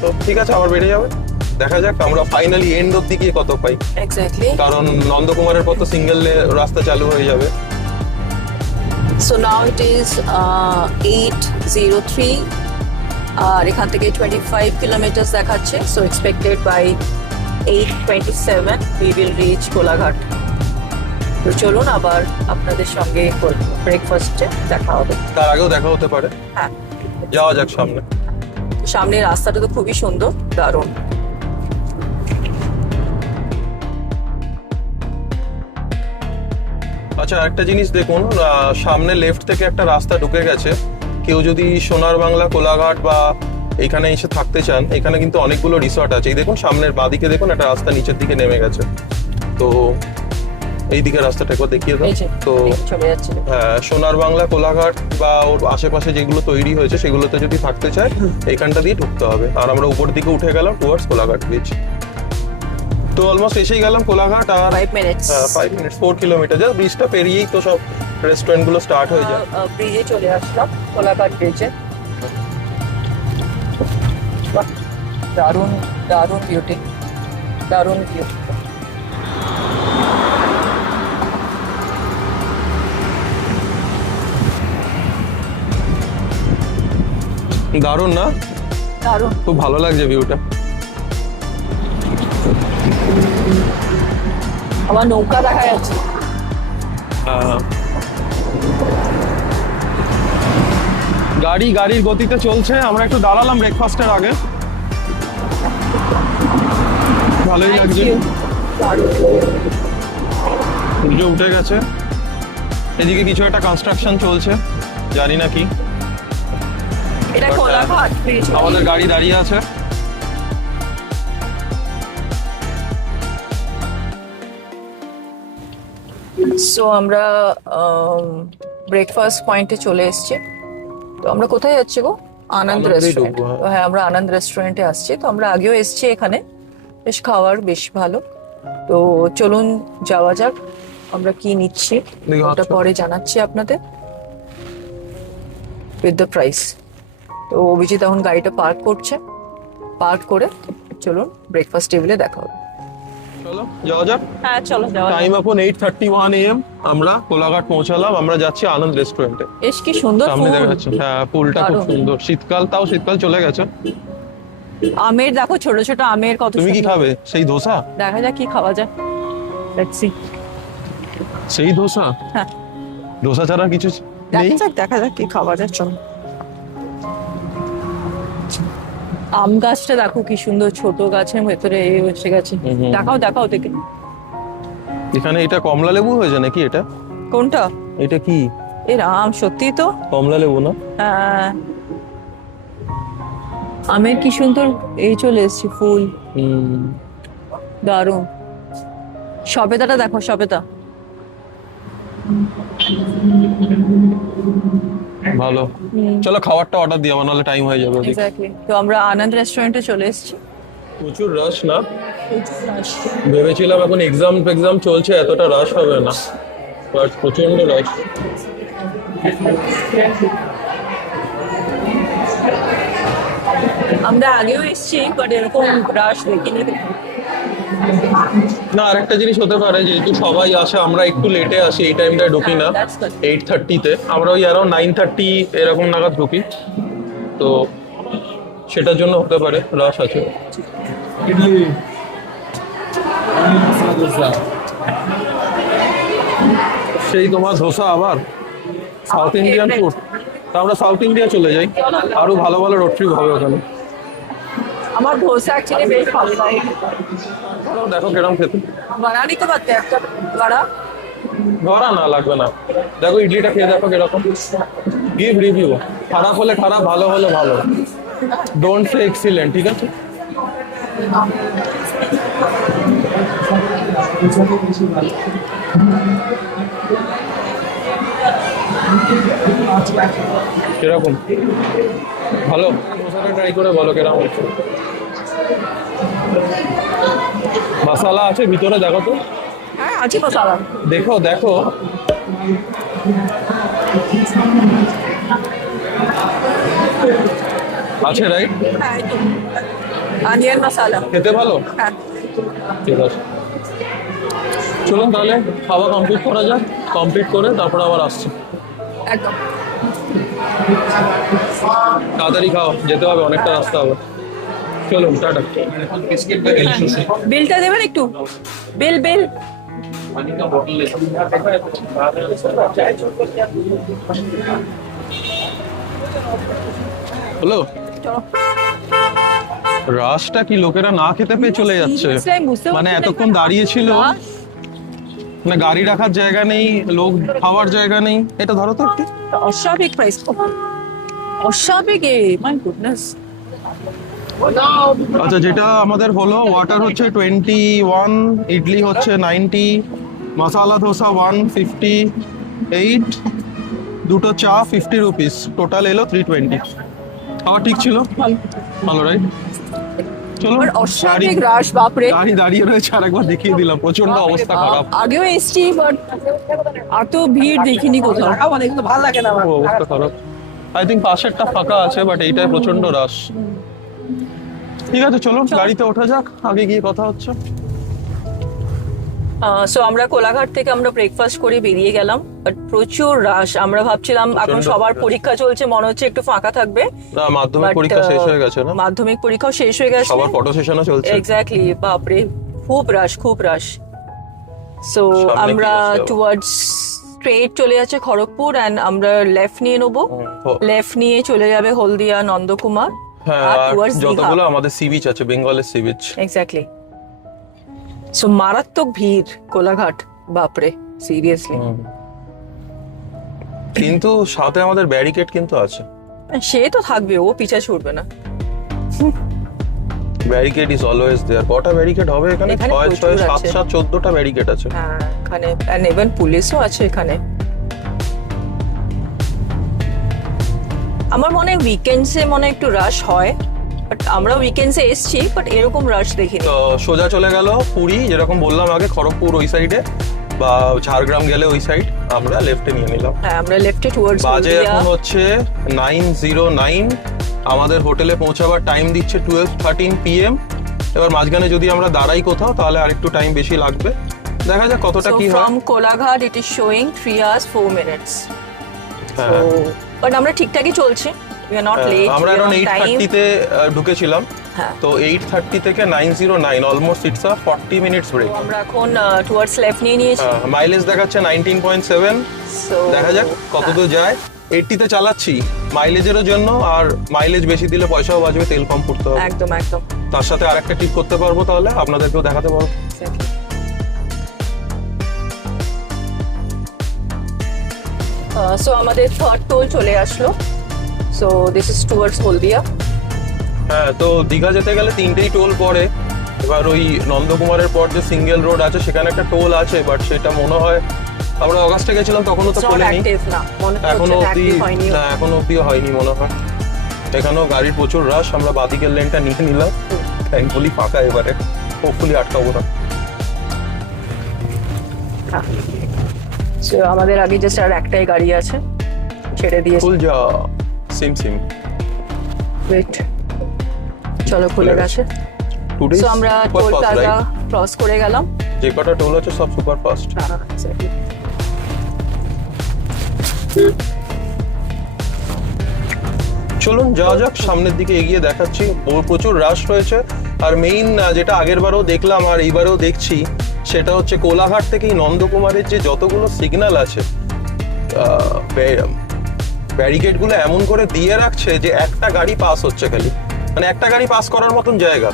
তো ঠিক আছে, আবার বেড়ে যাবে, দেখা যাক আমরা ফাইনালি এন্ড অব্দি গিয়ে কত পাই। এক্স্যাক্টলি। কারণ নন্দকুমারের পর তো সিঙ্গেল রাস্তা চালু হয়ে যাবে। সো নাও ইট ইজ 8:03 আর এখান থেকে 25 কিলোমিটার দেখাচ্ছে। So expected by 8:27 we will reach Kolaghat. তো চলুন আবার আপনাদের সঙ্গে ব্রেকফাস্টে দেখা হবে। তার আগেও দেখা হতে পারে, হ্যাঁ, যাওয়া যাক সামনে। সামনের রাস্তাটা তো খুবই সুন্দর, দারুণ। আচ্ছা, একটা জিনিস দেখুন, সামনে লেফট থেকে একটা রাস্তা ঢুকে গেছে। কেউ যদি সোনার বাংলা, কোলাঘাট বা এখানে এসে থাকতে চান, এখানে কিন্তু অনেকগুলো রিসর্ট আছে। এই দেখুন সামনের বাঁদিকে দেখুন একটা রাস্তা নিচের দিকে নেমে গেছে। তো এই দিকে রাস্তাটা একবার দেখিয়ে দাও। এই যে, তো চলে যাচ্ছে। হ্যাঁ, সোনার বাংলা, কোলাঘাট বা ওর আশেপাশে যেগুলো তৈরি হয়েছে সেগুলোতে যদি থাকতে চায় এইখানটা দিয়ে ঢুকতে হবে। আর আমরা উপর দিকে উঠে গেলাম টুয়ার্ডস কোলাঘাট বিচ। তো অলমোস্ট এসেই গেলাম কোলাঘাট। আর 5 মিনিটস। 5 minutes, 4 kilometre. জাস্ট ব্রিজটা পেরিয়েই তো সব রেস্টুরেন্ট গুলো স্টার্ট হয়ে যায়। ব্রিজে চলে আসলাম, কোলাঘাট ব্রিজে। বাহ, দারুণ দারুণ বিউটি, দারুণ ভিউ। দারুণ না? দারুণ। খুব ভালো লাগছে ভিউটা। আমার নৌকা দেখা যাচ্ছে। গাড়ির গতিতে চলছে। আমরা একটু দাঁড়ালাম ব্রেকফাস্টের আগে, ভালোই লাগছে। সূর্য উঠে গেছে। এদিকে কিছু একটা কনস্ট্রাকশন চলছে, জানি না কি। এটা কোলাঘাট ব্রিজ। আমাদের গাড়ি দাঁড়িয়ে আছে। সো আমরা ব্রেকফাস্ট পয়েন্টে চলে এসেছি। তো আমরা কোথায় যাচ্ছি গো? আনন্দ আনন্দেই রেস্টুরেন্ট। ঢুকবো, হ্যাঁ। তো হ্যাঁ, আমরা আনন্দ রেস্টুরেন্টে আসছি। তো আমরা আগেও এসেছি এখানে, বেশ খাওয়ার বেশ ভালো। তো চলুন যাওয়া যাক। আমরা কি নিচ্ছি দেখি, ওটা আচ্ছা। পরে জানাচ্ছি আপনাদের উইথ দ্য প্রাইস। তো অভিজিৎ এখন গাড়িটা পার্ক করছে, পার্ক করে চলুন ব্রেকফাস্ট টেবিলে দেখা হবে। চলো যাওয়া যাক। হ্যাঁ, চলো যাওয়া যাক। টাইম এখন 8:31 AM। আমরা কোলাঘাট পৌঁছালাম। আমরা যাচ্ছি আনন্দ রেস্টুরেন্টে। বেশ কি সুন্দর সামনে ফুল। দেখা যাচ্ছে, হ্যাঁ, পুলটা খুব দারুণ। সুন্দর। শীতকাল, তাও শীতকাল চলে গেছে। আমের দেখো, ছোট ছোট আমের কত তুমি কি সুন্দর। খাবে? সেই ধোসা? দেখা যাক কি খাওয়া যায়। Let's see. সেই ধোসা? হ্যাঁ, ধোসা ছাড়া কিছু নেই? দেখা যাক কি খাওয়া যায়। চলো। আম গাছটা দেখো কি সুন্দর, ছোট গাছের ভেতরে এসে গেছে। হুম। দেখাও দেখে। এখানে এটা কমলা লেবু হয়েছে নাকি? এটা কোনটা? এটা কি এ রাম, সত্যি তো। কমলা লেবু না? হ্যাঁ, আমের কি সুন্দর এই চলে এসেছে ফুল, দারুণ। সবেদাটা দেখো, সবেদা। ভালো। চলো খাবারটা অর্ডার দিই, আমার নাহলে টাইম হয়ে যাবে ওদিকে। এক্স্যাক্টলি। তো আমরা আনন্দ রেস্টুরেন্টে চলে এসেছি। প্রচুর রাশ না? ভেবেছিলাম এখন এক্সাম চলছে, এতটা রাশ হবে না, বাট প্রচন্ড রাশ। আমরা আগেও এসেছি, বাট এরকম রাশ দেখিনি। না, আরেকটা জিনিস হতে পারে, যেহেতু সবাই আসে, আমরা একটু লেটে আসি, এই টাইমটায় ঢুকি না। That's good. 8:30-তে আমরা ওই অ্যারাউন্ড 9:30 এরকম নাগাদ ঢুকি। তো সেটার জন্য হতে পারে রাশ আছে। ইডলি মশলা দোসা সেই তোমার ধোসা আবার সাউথ ইন্ডিয়ান ফুড। তা আমরা সাউথ ইন্ডিয়া চলে যাই, আরো ভালো ভালো রোড ট্রিপ হবে ওখানে। আমার ধোসা অ্যাকচুয়ালি বেশ ভালো লাগে। দেখো কিরম খেতে। বানা নিতে পারতে একটা বড়া। ধরা না লাগবে না। দেখো ইডলিটা খেয়ে দেখো কিরকম। গিভ রিভিউ, খারাপ হলে খারাপ, ভালো হলে ভালো। ডোন্ট সে এক্সিলেন্ট, ঠিক আছে? কিরকম? ভালো ধোসাটা ট্রাই করে বলো কেরাম হচ্ছে। মশলা আছে ভিতরে, দেখো তো, হ্যাঁ আছে মশলা। দেখো দেখো। আছে রাইট, হ্যাঁ এই তো অনিয়ন মশলা। খেতে ভালো, হ্যাঁ ঠিক আছে। চলুন তাহলে খাওয়া কমপ্লিট করা যাক, কমপ্লিট করে তারপর আবার আসছি। একদম। তাড়াতাড়ি খাও, যেতে হবে, অনেকটা রাস্তা হবে। চলুন টাটা। বিলটা দেবেন একটু, বিল বিল। হলো, চলো। রাসটা কি লোকেরা না খেতে পেয়ে চলে যাচ্ছে, মানে এতক্ষণ দাঁড়িয়ে ছিল, মানে গাড়ি রাখার জায়গা নেই, লোক খাওয়ার জায়গা নেই। এটা ধরো তো একটু। অস্বাভাবিক প্রাইস, অস্বাভাবিক এ, মাই গুডনেস। আচ্ছা, যেটা আমাদের হলো ওয়াটার হচ্ছে 21, ইডলি হচ্ছে 90, মশালা ধোসা 158, দুটো চা 50 রুপিস, টোটাল এলো 320। খাওয়া ঠিক ছিল, ভালো রাইট। চলো, অস্বাভাবিক রাশ, বাপরে। গাড়ি দাঁড়িয়ে রয়েছে, আর একবার দেখিয়ে দিলাম, প্রচন্ড অবস্থা খারাপ, আগেও এসছি বাট এত ভিড় দেখিনি কোথাও। ভালো লাগে না খুব অবস্থা খারাপ। আই থিঙ্ক পাশেরটা ফাঁকা আছে, বাট এইটাই প্রচন্ড রাশ। ঠিক আছে, চলো গাড়িতে ওঠা যাক, আগে গিয়ে কথা হচ্ছে। সো আমরা কোলাঘাট থেকে আমরা ব্রেকফাস্ট করে বেরিয়ে গেলাম, বাট প্রচুর রাশ। আমরা ভাবছিলাম এখন প্রচণ্ড সবার rush। পরীক্ষা চলছে, মনে হচ্ছে একটু ফাঁকা থাকবে। না, মাধ্যমিক But, পরীক্ষা শেষ হয়ে গেছে না, মাধ্যমিক পরীক্ষাও শেষ হয়ে গেছে, সবার ফটো সেশনও চলছে। এক্স্যাক্টলি, বাপরে খুব রাশ, খুব রাশ। সো সামনে কি আমরা আছে আবার? টুয়ার্ডস স্ট্রেট চলে যাচ্ছে খড়গপুর, অ্যান্ড আমরা লেফট নিয়ে নেবো। লেফট নিয়ে চলে যাবে হলদিয়া, নন্দকুমার, হ্যাঁ, আর আর towards যতগুলো আমাদের সি বিচ আছে, বেঙ্গলের সি বিচ। এক্স্যাক্টলি। সো মারাত্মক ভিড় কোলাঘাট, বাপরে, সিরিয়াসলি। কিন্তু সাথে আমাদের ব্যারিকেড কিন্তু আছে, সে তো থাকবে, ও পিছা ছুটবে না। Barricade is always there. কটা ব্যারিকেড হবে এখানে? এখানে 6, প্রচুর 7, আছে। 14টা ব্যারিকেড আছে। হ্যাঁ, এখানে এন্ড ইভেন পুলিশও আছে এখানে। আমার মনে হয় উইকেন্ডসে মনে হয় একটু রাশ হয়, বাট আমরা উইকেন্ডসে এসছি, বাট এরকম রাশ দেখিনি। তো সোজা চলে গেল পুরী, যেরকম বললাম আগে, খড়গপুর ওই সাইডে, বা ঝাড়গ্রাম গেলে ওই সাইড, আমরা লেফটে নিয়ে নিলাম। হ্যাঁ, আমরা লেফটে টুয়ার্ডস বাজে হলদিয়া। এখন হচ্ছে 9:09, আমাদের হোটেলে পৌঁছাবার টাইম দিচ্ছে 12:13 PM। এবার মাঝখানে যদি আমরা দাঁড়াই কোথাও, তাহলে আরেকটু টাইম বেশি লাগবে, দেখা যাক কতটা So কি হয়। from Kolaghat it is showing 3 hours 4 minutes. So হ্যাঁ, but আমরা ঠিকঠাকই চলছি, we are not late, আমরা we are এখন on time. 8:30 তে ঢুকেছিলাম, হ্যাঁ, তো 8:30 থেকে 9:09, almost it's a 40 minutes break. আমরা এখন টুয়ার্ডস লেফট নিয়ে নিয়েছি। মাইলেজ দেখাচ্ছে 19.7, So দেখা যাক কত দূর যায়। 80 তে চালাচ্ছি মাইলেজেরও জন্য, আর মাইলেজ বেশি দিলে পয়সাও বাঁচবে, তেল কম পড়তে হবে। একদম একদম। তার সাথে আরেকটা টিপ করতে পারবো, তাহলে আপনাদেরকেও দেখাতে পারবো। Exactly. So আমাদের থার্ড টোল চলে আসলো, সো দিস ইজ টুয়ার্ডস হলদিয়া। হ্যাঁ, তো দীঘা যেতে গেলে 3টেই টোল পড়ে। এবার ওই নন্দকুমারের পর যে সিঙ্গেল রোড আছে, সেখানে একটা টোল আছে, বাট সেটা মনে হয়, আমরা অগাস্টে গেছিলাম তখনও তো It's not খোলেনি, active না, মনে এখনো হচ্ছে অব্দি, active হয়নি। না এখনো অব্দিও হয়নি মনে হয়। এখানেও গাড়ির প্রচুর রাশ, আমরা বাদিকের লেনটা নিয়ে নিলাম, থ্যাঙ্কফুলি ফাঁকা এবারে, হোপফুলি আটকাবো না। So আমাদের আগে জাস্ট আর একটাই গাড়ি আছে, ছেড়ে দিয়েছে। ফুল যা সিম সিম ওয়েট, চলো খুলে গেছে। টুডে সো আমরা টোল প্লাজা ক্রস করে গেলাম। যে কটা টোল আছে সব সুপার ফাস্ট। হ্যাঁ, exactly. চলুন যাওয়া যাক, সামনের দিকে এগিয়ে দেখাচ্ছি। প্রচুর রাশ রয়েছে, আর মেইন যেটা আগের বারও দেখলাম আর এইবারেও দেখছি, সেটা হচ্ছে কোলাঘাট থেকে নন্দকুমারের যে যতগুলো সিগন্যাল আছে, ব্যারিকেডগুলো এমন করে দিয়ে রাখছে যে একটা গাড়ি পাস হচ্ছে খালি, মানে একটা গাড়ি পাস করার মতন জায়গা,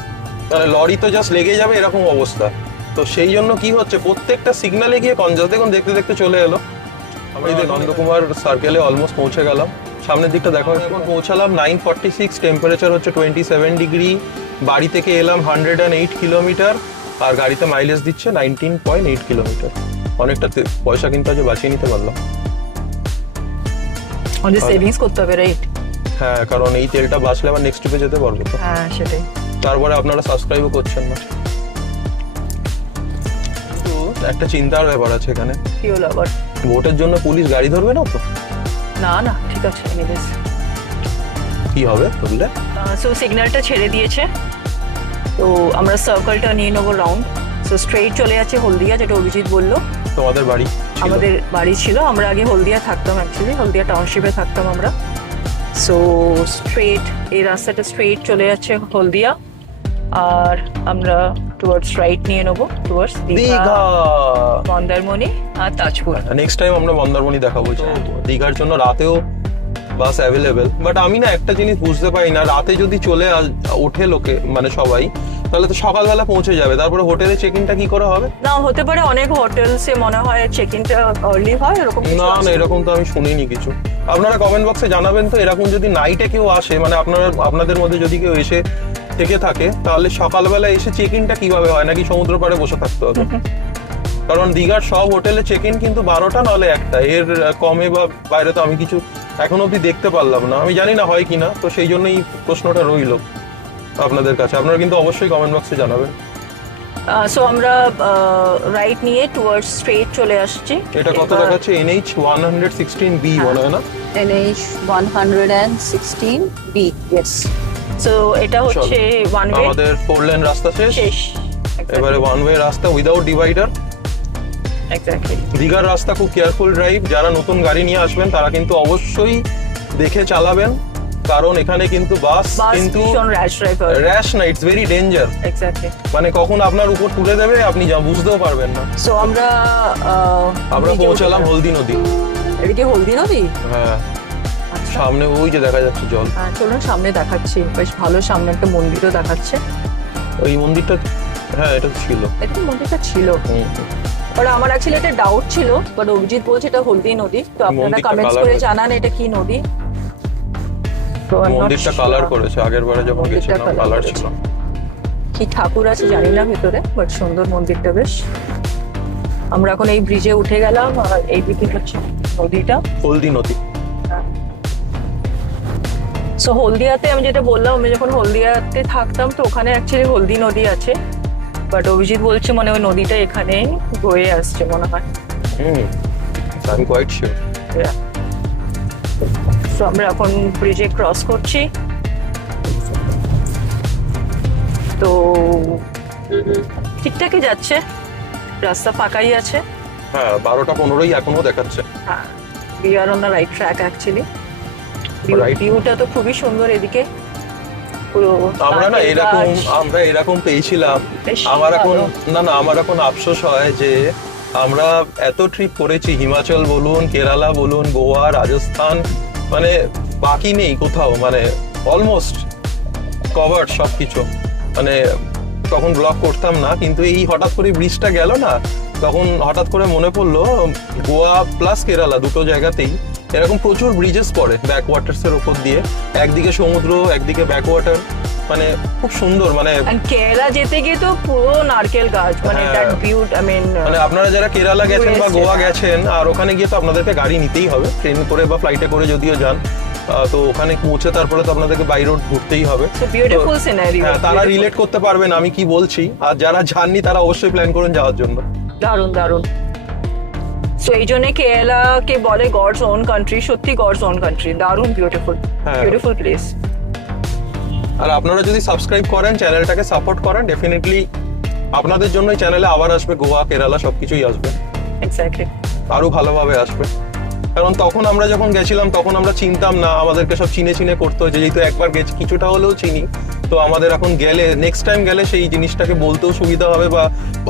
মানে লরি তো জাস্ট লেগে যাবে এরকম অবস্থা। তো সেই জন্য কি হচ্ছে, প্রত্যেকটা সিগন্যালে গিয়ে কনজাস, দেখুন দেখতে দেখতে চলে এলো। আমরা এই যে নন্দকুমার সার্কেলে অলমোস্ট পৌঁছে গেলাম, সামনের দিকটা দেখো। এখন পৌঁছালাম 9:46, টেম্পারেচার হচ্ছে 27 ডিগ্রি, বাড়ি থেকে এলাম 108 কিলোমিটার, আর গাড়িতে মাইলেজ দিচ্ছে 19.8 কিলোমিটার। অনেকটা পয়সা কিন্তু আজ বাঁচিয়ে নিতে পারলাম। আমাদের সেভিংস করতে হবে, রাইট? হ্যাঁ, কারণ এই তেলটা বাঁচলে আবার নেক্সট ট্রিপে যেতে পারবো তো। হ্যাঁ সেটাই। তারপরে আপনারা সাবস্ক্রাইবও করছেন না। কিন্তু একটা চিন্তার ব্যাপার আছে এখানে, কি হলো আবার? ভোটের জন্য পুলিশ গাড়ি ধরবে না তো? না না ঠিক আছে, এনিওয়েজ। কি হবে বললে? সো সিগন্যালটা ছেড়ে দিয়েছে, তো আমরা সার্কেলটা নিয়ে নেবো রাউন্ড। সো স্ট্রেইট চলে যাচ্ছে হলদিয়া, যেটা অভিজিৎ বললো। তোমাদের বাড়ি ছিল? আমাদের বাড়ি ছিল, আমরা আগে হলদিয়া থাকতাম, অ্যাকচুয়ালি হলদিয়া টাউনশিপে থাকতাম আমরা। সো স্ট্রেট এই রাস্তাটা স্ট্রেট চলে যাচ্ছে হলদিয়া, আর আমরা টুয়ার্ডস রাইট নিয়ে নেবো টুয়ার্ডস দীঘা, মন্দারমণি আর তাজপুর। নেক্সট টাইম আমরা মন্দারমণি দেখাবো। দীঘার জন্য রাতেও বাস অ্যাভেলেবেল, বাট আমি না একটা জিনিস বুঝতে পারি না, রাতে যদি ওঠে লোকে মানে সবাই, তাহলে তো সকালবেলা পৌঁছে যাবে, তারপরে হোটেলে চেক ইনটা কি করে হবে? না হতে পারে, অনেক হোটেলসে মনে হয় চেক ইনটা আর্লি হয়, এরকম কিছু না না, আছে। এরকম তো আমি শুনিনি কিছু। আপনারা কমেন্ট বক্সে জানাবেন তো, এরকম যদি নাইটে কেউ আসে, মানে আপনাদের মধ্যে যদি কেউ এসে থেকে থাকে, তাহলে সকালবেলা এসে চেক ইনটা কিভাবে হয়, নাকি সমুদ্র পাড়ে বসে থাকতে হবে? কারণ দীঘার সব হোটেলে চেক ইন কিন্তু 12টা নাহলে 1টা, এর কমে বা বাইরে তো আমি কিছু এখন অব্দি দেখতে পারলাম না। আমি জানি না হয় কিনা, তো সেই জন্যই প্রশ্নটা রইল আপনাদের কাছে। আপনারা কিন্তু অবশ্যই কমেন্ট বক্সে জানাবেন। সো আমরা রাইট নিয়ে টুয়ার্ডস স্ট্রেট চলে আসছি। এটা কত দেখাচ্ছে? NH 116B মনে হয় না? NH 116B, yes. সো এটা হচ্ছে ওয়ান ওয়ে, আমাদের 4 লেন রাস্তা শেষ। এবারে ওয়ান ওয়ে রাস্তা উইদাউট ডিভাইডার। এক্স্যাক্টলি। দীঘার রাস্তা খুব কেয়ারফুল ড্রাইভ। যারা নতুন গাড়ি নিয়ে আসবেন তারা কিন্তু অবশ্যই দেখে চালাবেন, কারণ এখানে কিন্তু বাস কিন্তু র্যাশ না, ইটস ভেরি ডেঞ্জার। এক্স্যাক্টলি। মানে কখন আপনার উপর তুলে দেবে আপনি বুঝতেও পারবেন না। সো আমরা পৌঁছালাম হলদি নদী। এদিকে হলদি নদী, হ্যাঁ, আচ্ছা। সামনে ওই যে দেখা যাচ্ছে জল। হ্যাঁ চলুন সামনে দেখাচ্ছি, বেশ ভালো, সামনে একটা মন্দিরও দেখাচ্ছে। ওই মন্দিরটা, হ্যাঁ এটা ছিল, এটা মন্দিরটা ছিল। বাট আমার অ্যাকচুয়ালি একটা ডাউট ছিল, বাট অভিজিৎ বলছে এটা হলদি নদী। তো আপনারা মন্দিরটা কমেন্টস colour করে হয়েছে। জানান এটা কি নদী। তো I'm not মন্দিরটা sure. কালার করেছে, আগের বারে যখন মন্দিরটা গেছিলাম colour কালার করেছে। ছিল। কি ঠাকুর আছে জানি না ভেতরে, বাট সুন্দর মন্দিরটা বেশ। আমরা এখন এই ব্রিজে উঠে গেলাম, আর এই দিকে হচ্ছে নদীটা। হলদি নদী। সো হলদিয়াতে আমি যেটা বললাম, আমি যখন হলদিয়াতে থাকতাম তো ওখানে অ্যাকচুয়ালি হলদি নদী আছে, বাট অভিজিৎ বলছে মানে ওই নদীটা এখানে বয়ে আসছে মনে হয়। আমি কোয়াইট শিওর। তো আমরা এখন ব্রিজে ক্রস করছি। তো ঠিকঠাকই যাচ্ছে, রাস্তা ফাঁকাই আছে। হ্যাঁ, 12টা 15ই এখনো দেখাচ্ছে। হ্যাঁ, we are on the right track actually. Right. ভিউটা তো খুবই সুন্দর এদিকে পুরো। আমরা এরকম পেয়েছিলাম। বেশ আমার এখন ভালো। আমার এখন আফসোস হয় যে আমরা এত ট্রিপ করেছি, হিমাচল বলুন, কেরালা বলুন, গোয়া, রাজস্থান, মানে বাকি নেই কোথাও, মানে অলমোস্ট কভার্ড সবকিছু। মানে তখন ব্লগ করতাম না, কিন্তু এই হঠাৎ করে ব্রিজটা গেল না, তখন হঠাৎ করে মনে পড়লো গোয়া প্লাস কেরালা দুটো জায়গাতেই এরকম প্রচুর ব্রিজেস পড়ে ব্যাকওয়াটার্স এর উপর দিয়ে, একদিকে সমুদ্র একদিকে ব্যাকওয়াটার, মানে খুব সুন্দর। মানে কেরালা যেতে গিয়ে তো পুরো নারকেল গাছ, মানে দ্যাট ভিউ, আই মিন মানে আপনারা যারা কেরালা গেছেন বা গোয়া গেছেন, আর ওখানে গিয়ে তো আপনাদেরকে গাড়ি নিতেই হবে, ট্রেন করে বা ফ্লাইটে করে যদিও যান, তো ওখানে পৌঁছে তারপরে তো আপনাদেরকে বাই রোড ঘুরতেই হবে। Beautiful scenery. হ্যাঁ, তারা রিলেট করতে পারবেন আমি কি বলছি, আর যারা যাননি তারা অবশ্যই প্ল্যান করুন যাওয়ার জন্য। দারুণ দারুণ। সো এই জন্য কেরালাকে বলে গডস ওন কান্ট্রি, সত্যি গডস ওন কান্ট্রি, দারুণ বিউটিফুল, বিউটিফুল প্লেস। আর আপনারা যদি সাবস্ক্রাইব করেন, চ্যানেলটাকে সাপোর্ট করেন, ডেফিনেটলি আপনাদের জন্য এই চ্যানেলে আবার আসবে গোয়া, কেরালা সবকিছুই আসবে, এক্স্যাক্টলি আরো ভালোভাবে আসবে। কারণ তখন আমরা যখন গেছিলাম তখন আমরা চিনতাম না, আমাদেরকে সব চিনে চিনে করতে হয়েছে, যেহেতু একবার গেছি কিছুটা হলেও চিনি, তো আমাদের এখন গেলে নেক্সট টাইম গেলে সেই জিনিসটাকে বলতেও সুবিধা হবে বা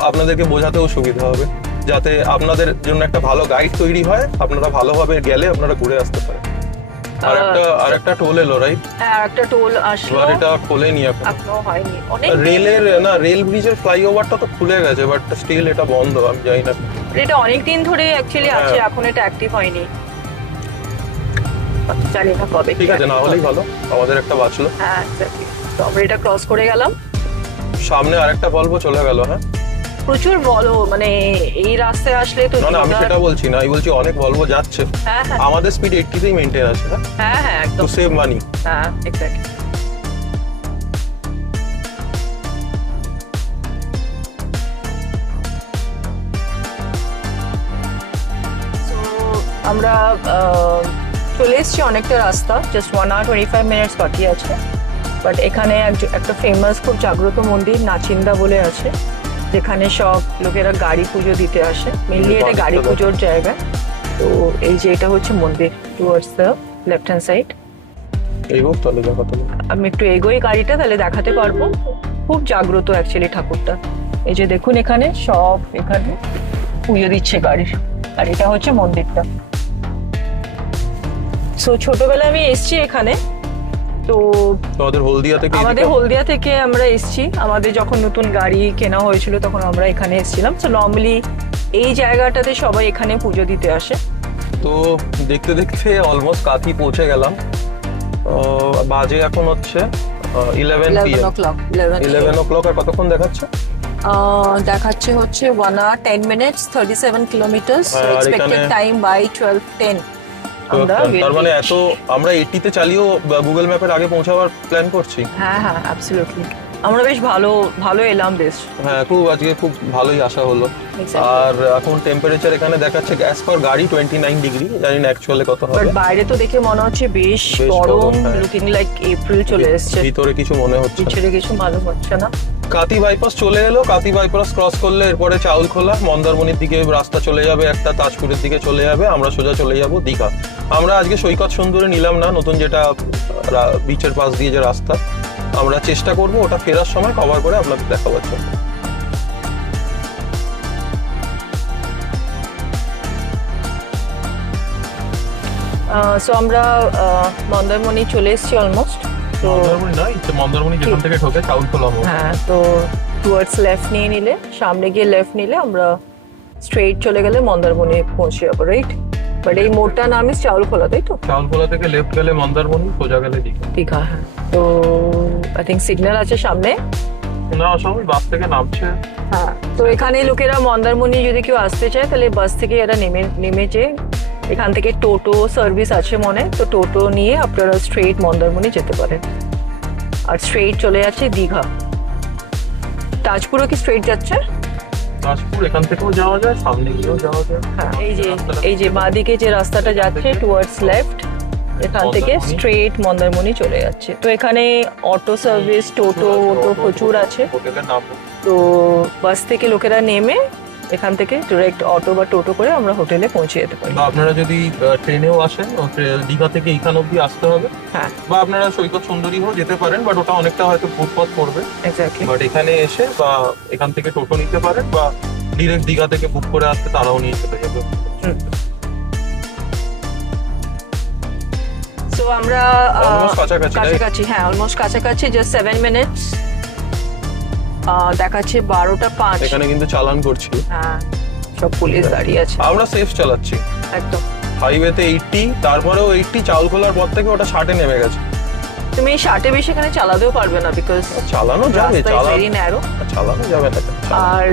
আপনাদেরকে বোঝাতেও সুবিধা হবে, যাতে আপনাদের জন্য একটা ভালো গাইড তৈরি হয়, আপনারা ভালোভাবে গেলে আপনারা ঘুরে আসতে পারেন। আর একটা টোল এলো, রাইট? হ্যাঁ, একটা টোল আসলো, আর এটা খোলেনি এখনো হয়নি। অনেক রেল ব্রিজের ফ্লাইওভারটা তো খুলে গেছে, বাট স্টিল এটা বন্ধ, আমি জানি না। এটা অনেক দিন ধরে অ্যাকচুয়ালি আছে, এখন এটা অ্যাক্টিভ হয়নি, জানি না কবে। ঠিক আছে, না হলেই ভালো, আমাদের একটা বাঁচলো। হ্যাঁ এক্স্যাক্টলি। তো আমরা এটা ক্রস করে গেলাম, সামনে আরেকটা বলবো চলে গেল। হ্যাঁ, প্রচুর বলো মানে এই রাস্তায় আসলে তো না না, আমি দীঘার- সেটা বলছি না, আমি বলছি অনেক ভলভো যাচ্ছে, হ্যাঁ হ্যাঁ আমাদের স্পিড 80 তেই মেনটেন আছে, হ্যাঁ হ্যাঁ টু একদম সেভ মানি। হ্যাঁ এক্স্যাক্টলি। আমরা চলে এসেছি অনেকটা রাস্তা, জাস্ট 1 hour 25 minutes বাকি আছে। বাট এখানে একটা ফেমাস খুব জাগ্রত মন্দির নাচিন্দা বলে আছে, যেখানে সব লোকেরা গাড়ি পুজো দিতে আসে, মেনলি এটা গাড়ি পুজোর জায়গা। তো এই যে এটা হচ্ছে মন্দির, towards the left hand side. এই হোক তাহলে দেখা তাহলে। আমি একটু এগোই গাড়িটা, তাহলে দেখাতে পারবো। খুব জাগ্রত অ্যাকচুয়ালি ঠাকুরটা। এই যে দেখুন এখানে সব এখানে পুজো দিচ্ছে গাড়ির, আর এটা হচ্ছে মন্দিরটা। সো ছোটবেলায় আমি এসছি এখানে, তো তোমাদের হলদিয়া থেকে আমাদের হলদিয়া থেকে আমরা এসছি, আমাদের যখন নতুন গাড়ি কেনা হয়েছিল তখন আমরা এখানে এসেছিলাম। সো নর্মালি এই জায়গাটাতে সবাই এখানে পুজো দিতে আসে। তো দেখতে দেখতে অলমোস্ট কাথি পৌঁছে গেলাম। বাজে এখন হচ্ছে 11 PM। 11 o'clock। আর কতক্ষণ দেখাচ্ছে? দেখাচ্ছে হচ্ছে 1 hour 10 minutes 37 kilometers, are expected এখানে- টাইম বাই 12:10 আমরা তার মানে এত আমরা 80 তে চালিয়েও গুগল ম্যাপের আগে পৌঁছাবার প্ল্যান করছি। হ্যাঁ হ্যাঁ অ্যাবসলিউটলি, আমরা বেশ ভালো ভালো এলাম বেশ। হ্যাঁ, আজকে খুব ভালোই আসা হলো। Exactly. আর এখন টেম্পারেচার এখানে দেখাচ্ছে গ্যাস ফর গাড়ি 29 ডিগ্রি, জানি না অ্যাকচুয়ালি কত বাট হবে। বাইরে তো দেখে মনে হচ্ছে বেশ বেশ গরম, গরম, হ্যাঁ। লুকিং লাইক এপ্রিল চলে এসছে, ভিতরে কিছু মনে হচ্ছে না। পিছনে কিছু মালুম হচ্ছে না। কাতি বাইপাস চলে এলো, কাতি বাইপাস ক্রস করলে এরপরে চাউলখোলা, মন্দারমণির দিকে রাস্তা চলে যাবে, একটা তাজপুরের দিকে চলে যাবে, আমরা সোজা চলে যাব দীঘা। আমরা আজকে সৈকত সুন্দরী নিলাম না, নতুন যেটা বিচের পাশ দিয়ে যে রাস্তা, আমরা চেষ্টা করব ওটা ফেরার সময় কভার করে আপনাদের দেখাবার জন্য। সো আমরা মন্দারমণি চলে এসেছি অলমোস্ট। তো মন্দারমণি না, মন্দারমণি যেখান থেকে ঢোকে চাউলখোলা মোড়। হ্যাঁ, তো টুয়ার্ডস লেফট নিয়ে নিলে, সামনে গিয়ে লেফট নিলে আমরা স্ট্রেইট চলে গেলে মন্দারমণি পৌঁছে যাবো, রাইট? বাট এই মোড়টার নাম চাউলখোলা, তাই তো? চাউলখোলা থেকে লেফট গেলে মন্দারমণি, সোজা গেলে দীঘা। দীঘা, হ্যাঁ। তো আই থিঙ্ক সিগন্যাল আছে সামনে। না, সবাই বাস থেকে নামছে। হ্যাঁ, তো এখানে লোকেরা মন্দারমণি যদি কেউ আসতে চায় তাহলে বাস থেকে এরা নেমেছে। এখান থেকে টোটো সার্ভিস আছে মনে, তো টোটো নিয়ে আপনারা স্ট্রেইট মন্দারমণি যেতে পারেন, আর স্ট্রেইট চলে যাচ্ছে দীঘা। তাজপুরও কি স্ট্রেইট যাচ্ছে? তাজপুর এখান থেকেও যাওয়া যায়, সামনে গিয়েও যাওয়া যায়। হ্যাঁ, এই যে বাঁদিকে যে রাস্তাটা যাচ্ছে টুয়ার্ডস লেফট, এখান থেকে মন্দারমণি। স্ট্রেইট মন্দারমণি চলে যাচ্ছে। তো এখানে অটো সার্ভিস, টোটো প্রচুর আছে। হোটেলের নাম তো বাস থেকে লোকেরা নেমে এখান থেকে ডিরেক্ট অটো বা টোটো করে আমরা হোটেলে পৌঁছে যেতে পারি। বা আপনারা যদি ট্রেনেও আসেন, দীঘা থেকে এইখান অব্দি আসতে হবে, হ্যাঁ বা আপনারা সৈকত সুন্দরী হয়েও যেতে পারেন, বাট ওটা অনেকটা হয়তো ফুটপথ পড়বে। এক্স্যাক্টলি। বাট এখানে এসে বা এখান থেকে টোটো নিতে পারেন, বা ডিরেক্ট দীঘা থেকে বুক করে আসতে তারাও নিয়ে চলে যাবে। সো আমরা Almost কাছাকাছি, right? কাছাকাছি, হ্যাঁ অলমোস্ট কাছাকাছি, জাস্ট 7 মিনিটস দেখাচ্ছে 12:05। এখানে কিন্তু চালান করছি, হ্যাঁ, সব পুলিশ দাঁড়িয়ে আছে আমরা সেফ চালাচ্ছি। একদম। হাইওয়েতে 80, তারপরেও 80, চাউলখোলার পর থেকে ওটা 60-এ নেমে গেছে। তুমি 60-এ বেশি এখানে চালাতেও পারবে না, বিকজ চালানো যাবে, ভেরি ন্যারো। চালানো যাবে না। আর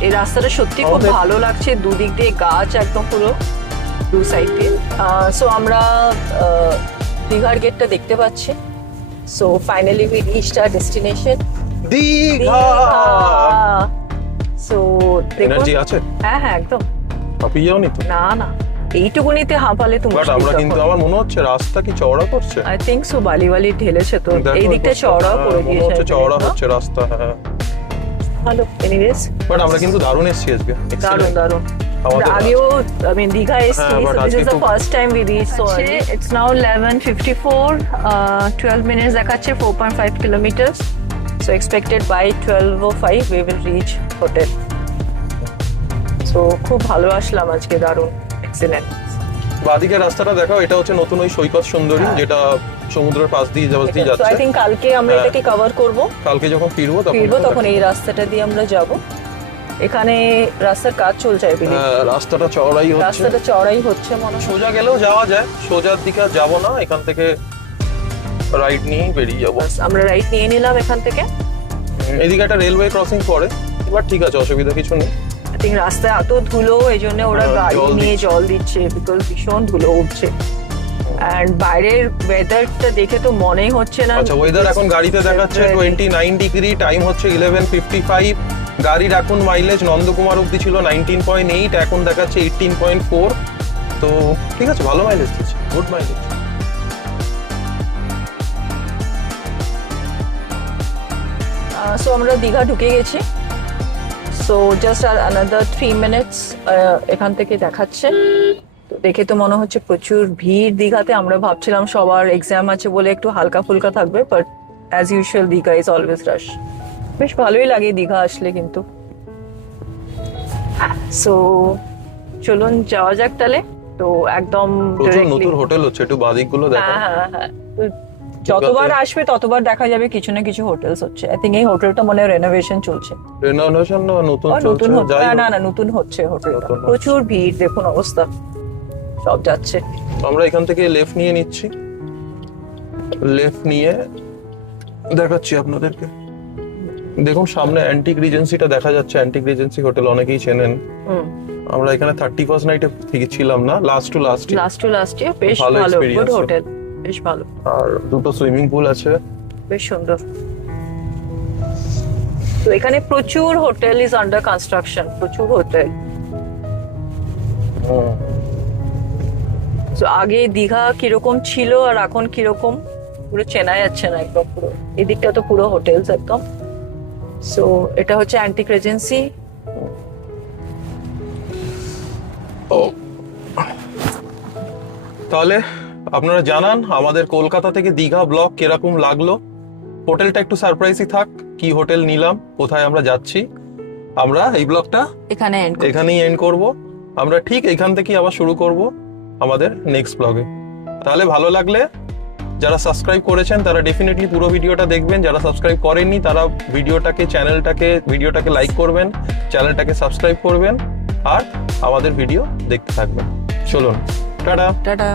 এই রাস্তাটা সত্যি খুব আমাদের- ভালো লাগছে, দুদিক দিয়ে গাছ একদম পুরো দু সাইড দিয়ে। সো আমরা দীঘার গেটটা দেখতে পাচ্ছি। So finally we reached hour destination Digha. So energy আছে? হ্যাঁ হ্যাঁ একদম। হাঁপিয়ে যাওনি তো? না না, এইটুকুনিতে হাঁপালে তুমি। বাট আমরা কিন্তু, আমার মনে হচ্ছে রাস্তা কি চওড়া করছে। আই থিঙ্ক সো, বালি বালি ঢেলেছে তো, দেখো, এই দিকটা চওড়া করে মনে দিয়েছে। হচ্ছে চওড়া হচ্ছে রাস্তা, হ্যাঁ। ভালো, এনিওয়েজ বাট আমরা কিন্তু দারুণ এসেছি আজকে। দারুণ Excellent. দারুণ। আমাদের- আগেও দীঘা এসেছি, হ্যাঁ, but so this আজকে is the খুব- first time we reached. So it's now 11:54, 12 minutes দেখাচ্ছে, 4.5 kilometers. So expected by 12:05 we will reach hotel. So খুব ভালো আসলাম আজকে, দারুণ, এক্সিলেন্ট। বাদিকের রাস্তাটা দেখাও, এটা হচ্ছে নতুন ওই সৈকত সুন্দরী, হ্যাঁ। যেটা সমুদ্রের পাশ দিয়ে So I যাচ্ছে। think কালকে আমরা হ্যাঁ। এটাকে কভার করব, কালকে যখন ফিরবো তখন এই রাস্তাটা দিয়ে আমরা যাব। এখানে রাস্তার কাজ চলছে, I believe। হ্যাঁ, রাস্তাটা চওড়াই হচ্ছে। রাস্তাটা চড়াই হচ্ছে মনে হয়। সোজা গেলেও যাওয়া যায়, সোজার দিকে আর যাবো না, এখান থেকে রাইট নিয়ে বেরিয়ে যাবো। আমরা রাইট নিয়ে নিলাম এখান থেকে। এদিকে একটা রেলওয়ে ক্রসিং পড়ে, বাট ঠিক আছে, অসুবিধা কিছু নেই। আই থিঙ্ক রাস্তায় এত ধুলো, এই জন্য ওরা হ্যাঁ, গাড়ি জল নিয়ে দিচ্ছে। জল দিচ্ছে, বিকজ ভীষণ ধুলো উঠছে। অ্যান্ড বাইরের ওয়েদারটা দেখে তো মনেই হচ্ছে না। আচ্ছা, ওয়েদার এখন গাড়িতে দেখাচ্ছে 29 ডিগ্রি, টাইম হচ্ছে 11:55। গাড়ির এখন মাইলেজ নন্দকুমার অব্দি ছিল 19.8, এখন দেখাচ্ছে 18.4। তো ঠিক আছে, ভালো মাইলেজ দিচ্ছে, গুড মাইলেজ। সো আমরা দীঘা ঢুকে গেছি। সো জাস্ট আর আনাদার 3 মিনিটস এখান থেকে দেখাচ্ছে। তো দেখে তো মনে হচ্ছে প্রচুর ভিড় দীঘাতে। আমরা ভাবছিলাম সবার এক্সাম আছে বলে একটু হালকা ফুলকা থাকবে, but as usual Digha is always rush. বেশ ভালোই লাগে দীঘা আসলে কিন্তু। সো চলুন যাওয়া যাক তাহলে। তো একদম প্রচুর directly- নতুন হোটেল হচ্ছে, একটু বাদিক গুলো দেখো। হ্যাঁ হ্যাঁ হ্যাঁ। তো যতবার আসবে ততবার দেখা যাবে কিছু না কিছু হোটেলস হচ্ছে। আই থিঙ্ক এই হোটেলটা মনে হয় রেনোভেশন চলছে। রেনোভেশন না নতুন আর নতুন চলছে, যাই হোক। না না নতুন হচ্ছে হোটেলটা। নতুন হচ্ছে। প্রচুর ভিড়, দেখুন অবস্থা, সব যাচ্ছে। আমরা এখান থেকে লেফট নিয়ে নিচ্ছি, লেফট নিয়ে দেখাচ্ছি আপনাদেরকে। দেখুন সামনে অ্যান্টিক রিজেন্সিটা দেখা যাচ্ছে। অ্যান্টিক রিজেন্সি হোটেল অনেকেই চেনেন। আমরা এখানে 31st নাইটে থেকে ছিলাম না, last to last. Last to last বেশ ভালো ভালো, গুড experience। হোটেল, বেশ ভালো, আর দুটো সুইমিং পুল আছে। বেশ সুন্দর। তো এখানে প্রচুর হোটেল ইজ আন্ডার কনস্ট্রাকশন, প্রচুর হোটেল। তো আগে দীঘা কিরকম ছিল আর এখন কিরকম পুরো চেনা যাচ্ছে না একদম। পুরো এদিকটা তো পুরো হোটেলস একদম। সো এটা হচ্ছে অ্যান্টিক রেজেন্সি। তাহলে আপনারা জানান আমাদের কলকাতা থেকে দীঘা ব্লগ কিরকম লাগলো। হোটেলটা একটু সারপ্রাইজই থাক, কি হোটেল নিলাম, কোথায় আমরা যাচ্ছি। আমরা এই ব্লগটা এখানে end করছি। এখানেই এন্ড করব। আমরা ঠিক এখান থেকেই আবার শুরু করব আমাদের নেক্সট ব্লগে। তাহলে ভালো লাগলে যারা সাবস্ক্রাইব করেছেন তারা ডেফিনেটলি পুরো ভিডিওটা দেখবেন। যারা সাবস্ক্রাইব করেননি তারা ভিডিওটাকে লাইক করবেন, চ্যানেলটাকে সাবস্ক্রাইব করবেন আর আমাদের ভিডিও দেখতে থাকবেন। চলুন, টাটা। টাটা।